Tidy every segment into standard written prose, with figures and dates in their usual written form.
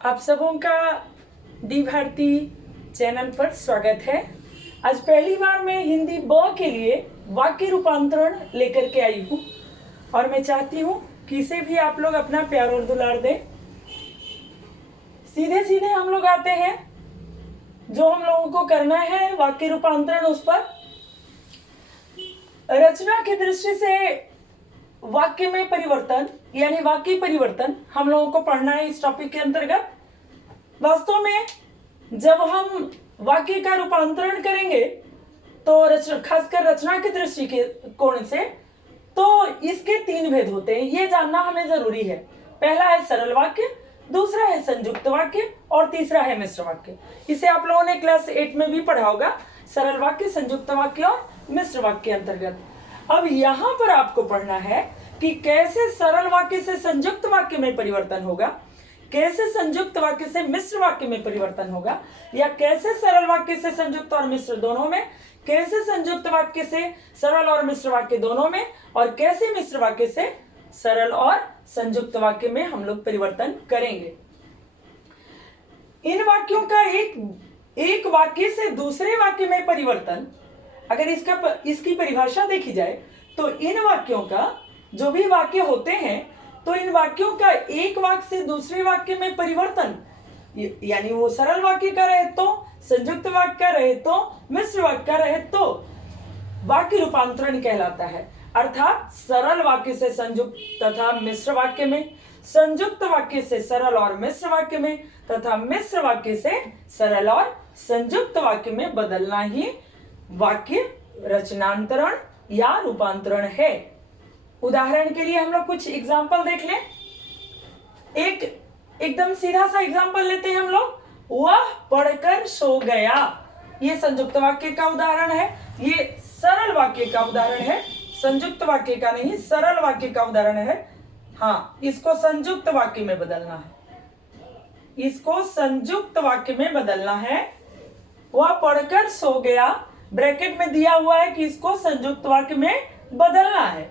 आप सबों का डी भारती चैनल पर स्वागत है। आज पहली बार मैं हिंदी ब के लिए वाक्य रूपांतरण लेकर के आई हूँ और मैं चाहती हूँ कि इसे भी आप लोग अपना प्यार और दुलार दें। सीधे सीधे हम लोग आते हैं, जो हम लोगों को करना है वाक्य रूपांतरण, उस पर रचना की दृष्टि से वाक्य में परिवर्तन यानी वाक्य परिवर्तन हम लोगों को पढ़ना है इस टॉपिक के अंतर्गत। वास्तव में जब हम वाक्य का रूपांतरण करेंगे तो खासकर रचना की दृष्टि के कोण से, तो इसके 3 भेद होते हैं, ये जानना हमें जरूरी है। पहला है सरल वाक्य, दूसरा है संयुक्त वाक्य और तीसरा है मिश्र वाक्य। इसे आप लोगों ने क्लास 8 में भी पढ़ा होगा, सरल वाक्य, संयुक्त वाक्य और मिश्र वाक्य अंतर्गत। अब यहाँ पर आपको पढ़ना है कि कैसे सरल वाक्य से संयुक्त वाक्य में परिवर्तन होगा, कैसे संयुक्त वाक्य से मिश्र वाक्य में परिवर्तन होगा, या कैसे सरल वाक्य से संयुक्त और मिश्र दोनों में, कैसे संयुक्त वाक्य से सरल और मिश्र वाक्य दोनों में, और कैसे मिश्र वाक्य से सरल और संयुक्त वाक्य में हम लोग परिवर्तन करेंगे। इन वाक्यों का एक वाक्य से दूसरे वाक्य में परिवर्तन, अगर इसकी परिभाषा देखी जाए तो इन वाक्यों का जो भी वाक्य होते हैं, तो इन वाक्यों का एक वाक्य से दूसरे वाक्य में परिवर्तन, यानी वो सरल वाक्य का रहे तो, संयुक्त वाक्य का रहे तो, मिश्र वाक्य का रहे तो वाक्य रूपांतरण कहलाता है। अर्थात सरल वाक्य से संयुक्त तथा मिश्र वाक्य में, संयुक्त वाक्य से सरल और मिश्र वाक्य में, तथा मिश्र वाक्य से सरल और संयुक्त वाक्य में बदलना ही वाक्य रचनांतरण या रूपांतरण है। उदाहरण के लिए हम लोग कुछ एग्जाम्पल देख लें। एकदम सीधा सा एग्जाम्पल लेते हैं हम लोग। वह पढ़कर सो गया, ये संयुक्त वाक्य का उदाहरण है, ये सरल वाक्य का उदाहरण है, संयुक्त वाक्य का नहीं, सरल वाक्य का उदाहरण है। हाँ, इसको संयुक्त वाक्य में बदलना है, इसको संयुक्त वाक्य में बदलना है। वह पढ़कर सो गया, ब्रैकेट में दिया हुआ है कि इसको संयुक्त वाक्य में बदलना है।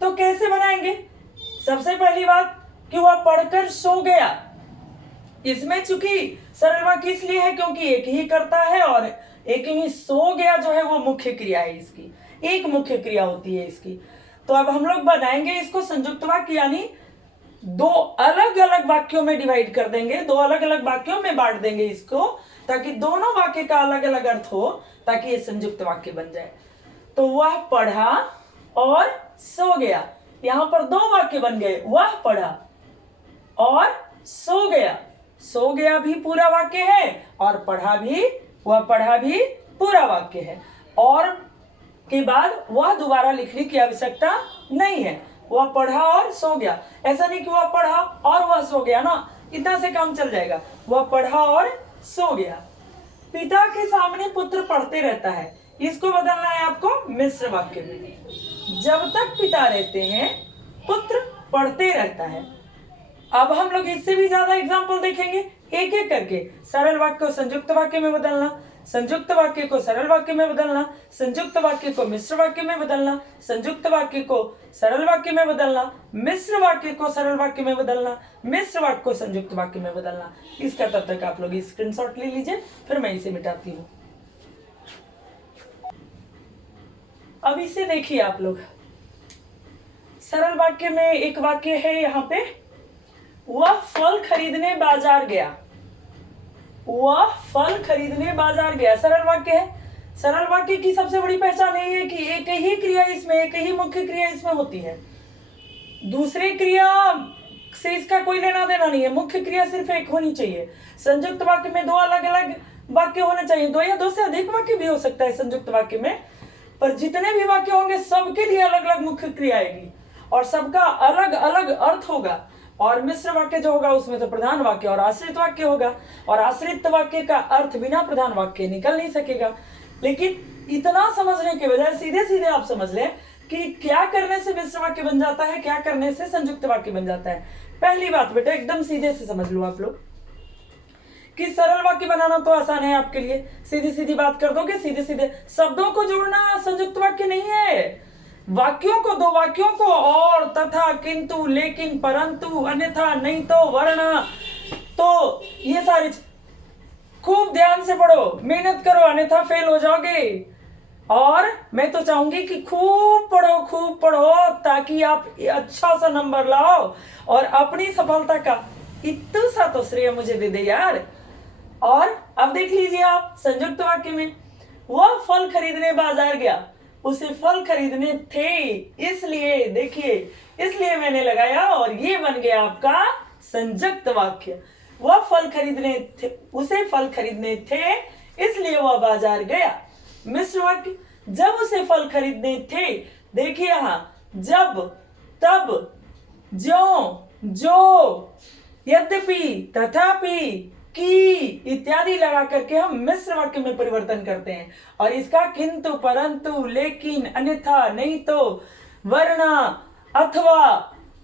तो कैसे बनाएंगे? सबसे पहली बात कि वह पढ़कर सो गया, इसमें चूंकि सरल वाक्य इसलिए है क्योंकि एक ही करता है और एक ही सो गया जो है वो मुख्य क्रिया है, इसकी एक मुख्य क्रिया होती है इसकी। तो अब हम लोग बनाएंगे इसको संयुक्त वाक्य, यानी 2 अलग अलग वाक्यों में डिवाइड कर देंगे, 2 अलग अलग वाक्यों में बांट देंगे इसको, ताकि दोनों वाक्य का अलग अलग अर्थ हो, ताकि ये संयुक्त वाक्य बन जाए। तो वह पढ़ा और सो गया, यहां पर 2 वाक्य बन गए, वह पढ़ा और सो गया। सो गया भी पूरा वाक्य है और वह पढ़ा भी पूरा वाक्य है, और के बाद वह दोबारा लिखने की आवश्यकता नहीं है। वह पढ़ा और सो गया, ऐसा नहीं कि वह पढ़ा और वह सो गया ना, इतना से काम चल जाएगा। वह पढ़ा और सो गया। पिता के सामने पुत्र पढ़ते रहता है, इसको बदलना है आपको मिश्र वाक्य में। जब तक पिता रहते हैं पुत्र पढ़ते रहता है। अब हम लोग इससे भी ज्यादा एग्जाम्पल देखेंगे, एक एक करके। सरल वाक्य को संयुक्त वाक्य में बदलना, संयुक्त वाक्य को सरल वाक्य में बदलना, संयुक्त वाक्य को मिश्र वाक्य में बदलना, संयुक्त वाक्य को सरल वाक्य में बदलना, मिश्र वाक्य को सरल वाक्य में बदलना, मिश्र वाक्य को संयुक्त वाक्य में बदलना। इसका तब तक आप लोग स्क्रीनशॉट ले लीजिए, फिर मैं इसे मिटाती हूँ। अब इसे देखिए आप लोग। सरल वाक्य में एक वाक्य है यहाँ पे, वह फल खरीदने बाजार गया। वह फल खरीदने बाजार गया, सरल वाक्य है। सरल वाक्य की सबसे बड़ी पहचान यही है कि एक ही क्रिया इसमें, एक ही मुख्य क्रिया इसमें होती है, दूसरी क्रिया से इसका कोई लेना देना नहीं है, मुख्य क्रिया सिर्फ एक होनी चाहिए। संयुक्त वाक्य में 2 अलग अलग वाक्य होने चाहिए, 2 या 2 से अधिक वाक्य भी हो सकता है संयुक्त वाक्य में, पर जितने भी वाक्य होंगे सबके लिए अलग अलग मुख्य क्रिया आएगी और सबका अलग अलग अर्थ होगा। और मिश्र वाक्य जो होगा उसमें तो प्रधान वाक्य और आश्रित वाक्य होगा, और आश्रित वाक्य का अर्थ बिना प्रधान वाक्य निकल नहीं सकेगा। लेकिन इतना समझने के बजाय सीधे सीधे आप समझ लें कि क्या करने से मिश्र वाक्य बन जाता है, क्या करने से संयुक्त वाक्य बन जाता है। पहली बात बेटा एकदम सीधे से समझ लो आप लोग कि सरल वाक्य बनाना तो आसान है आपके लिए, सीधी सीधी बात कर दोगे, सीधे सीधे शब्दों को जोड़ना संयुक्त वाक्य नहीं है। वाक्यों को, 2 वाक्यों को और, तथा, किंतु, लेकिन, परंतु, अन्यथा, नहीं तो, वरना, तो ये सारी खूब ध्यान से पढ़ो, मेहनत करो, अन्यथा फेल हो जाओगे। और मैं तो चाहूंगी कि खूब पढ़ो ताकि आप अच्छा सा नंबर लाओ और अपनी सफलता का इतना सा तो श्रेय मुझे दे दे यार। और अब देख लीजिए आप संयुक्त वाक्य में, वह फल खरीदने बाजार गया, उसे फल खरीदने थे, इसलिए देखिए, इसलिए मैंने लगाया और ये बन गया आपका संयुक्त वाक्य। वह फल खरीदने थे, उसे फल खरीदने थे, इसलिए वह बाजार गया। मिश्र वाक्य, जब उसे फल खरीदने थे, देखिए यहां जब, तब, ज्यों, जो, यद्यपि, तथापि, की इत्यादि लगा करके हम मिश्र वाक्य में परिवर्तन करते हैं। और इसका किंतु, परंतु, लेकिन, अन्यथा, नहीं तो, वरना, अथवा,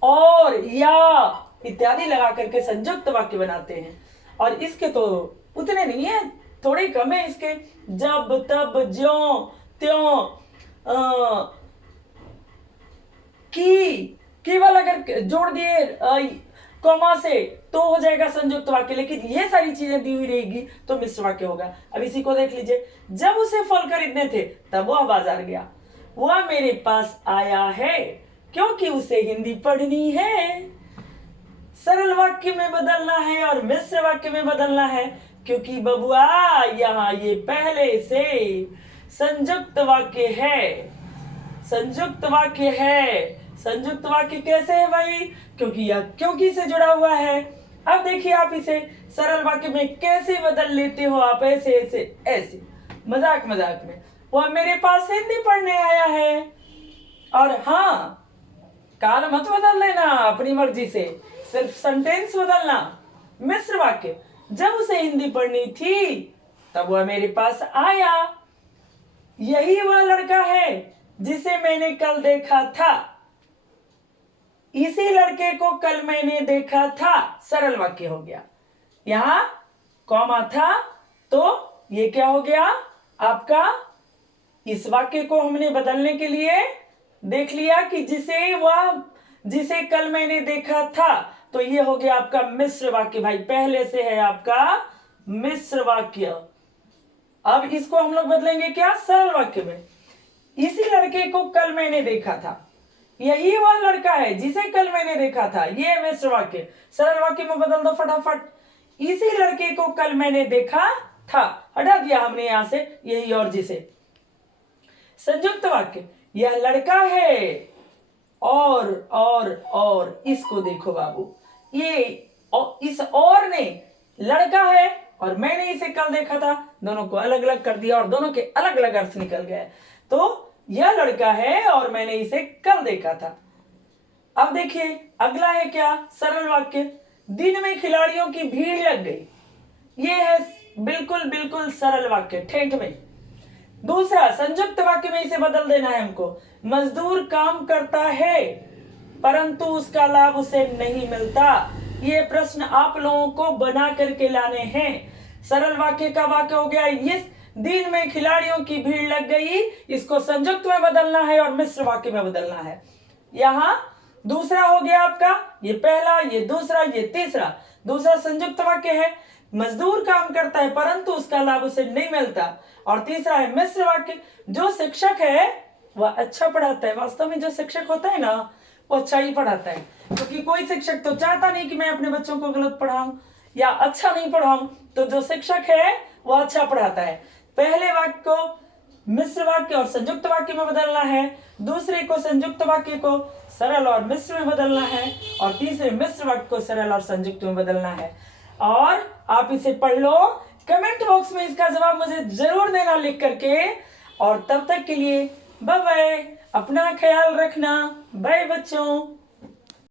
और, या इत्यादि लगा करके संयुक्त वाक्य बनाते हैं। और इसके तो उतने नहीं है, थोड़े कम है इसके। जब, तब, ज्यों, त्यों, की वाला अगर जोड़ दिए कॉमा से तो हो जाएगा संयुक्त वाक्य, लेकिन ये सारी चीजें दी हुई रहेगी तो मिश्र वाक्य होगा। अब इसी को देख लीजिए, जब उसे फल खरीदने थे तब वह बाजार गया, वह मेरे पास आया है क्योंकि उसे हिंदी पढ़नी है। सरल वाक्य में बदलना है और मिश्र वाक्य में बदलना है, क्योंकि बबुआ यहाँ ये पहले से संयुक्त वाक्य है। संयुक्त वाक्य है। संयुक्त वाक्य कैसे है भाई? क्योंकि यह क्योंकि से जुड़ा हुआ है। अब देखिए आप इसे सरल वाक्य में कैसे बदल लेते हो आप, ऐसे ऐसे ऐसे, मजाक मजाक में। वह मेरे पास हिंदी पढ़ने आया है। और हाँ, काल मत बदल लेना अपनी मर्जी से, सिर्फ सेंटेंस बदलना। मिश्र वाक्य, जब उसे हिंदी पढ़नी थी तब वह मेरे पास आया। यही वह लड़का है जिसे मैंने कल देखा था। इसी लड़के को कल मैंने देखा था। सरल वाक्य हो गया। यहां कॉमा था तो ये क्या हो गया आपका? इस वाक्य को हमने बदलने के लिए देख लिया कि जिसे कल मैंने देखा था, तो ये हो गया आपका मिश्र वाक्य। भाई पहले से है आपका मिश्र वाक्य। अब इसको हम लोग बदलेंगे क्या? सरल वाक्य में। इसी लड़के को कल मैंने देखा था। यही वह लड़का है जिसे कल मैंने देखा था। ये मिश्र वाक्य। सरल वाक्य में बदल दो फटाफट। इसी लड़के को कल मैंने देखा था, हटा दिया हमने यहां से यही और जिसे। संयुक्त वाक्य, यह लड़का है और इसको देखो बाबू, ये इस और ने लड़का है और मैंने इसे कल देखा था, दोनों को अलग अलग कर दिया और दोनों के अलग अलग अर्थ निकल गए। तो यह लड़का है और मैंने इसे कल देखा था। अब देखिए अगला है क्या? सरल वाक्य, दिन में खिलाड़ियों की भीड़ लग गई। ये है बिल्कुल बिल्कुल सरल वाक्य, ठेठ में। दूसरा संयुक्त वाक्य में इसे बदल देना है हमको। मजदूर काम करता है परंतु उसका लाभ उसे नहीं मिलता। ये प्रश्न आप लोगों को बना करके लाने हैं। सरल वाक्य का वाक्य हो गया, इस दिन में खिलाड़ियों की भीड़ लग गई। इसको संयुक्त में बदलना है और मिश्र वाक्य में बदलना है। यहां दूसरा हो गया आपका, ये पहला, ये दूसरा, ये तीसरा। दूसरा संयुक्त वाक्य है, मजदूर काम करता है परंतु उसका लाभ उसे नहीं मिलता। और तीसरा है मिश्र वाक्य, जो शिक्षक है वह अच्छा पढ़ाता है। वास्तव में जो शिक्षक होता है ना, वो अच्छा ही पढ़ाता है, क्योंकि कोई शिक्षक तो चाहता नहीं कि मैं अपने बच्चों को गलत पढ़ाऊं या अच्छा नहीं पढ़ाऊं। तो जो शिक्षक है वो अच्छा पढ़ाता है। पहले वाक्य को मिश्र वाक्य और संयुक्त वाक्य में बदलना है, दूसरे को संयुक्त वाक्य को सरल और मिश्र में बदलना है, और तीसरे मिश्र वाक्य को सरल और संयुक्त में बदलना है। और आप इसे पढ़ लो, कमेंट बॉक्स में इसका जवाब मुझे जरूर देना लिख करके। और तब तक के लिए बाय बाय, अपना ख्याल रखना, बाय बच्चों।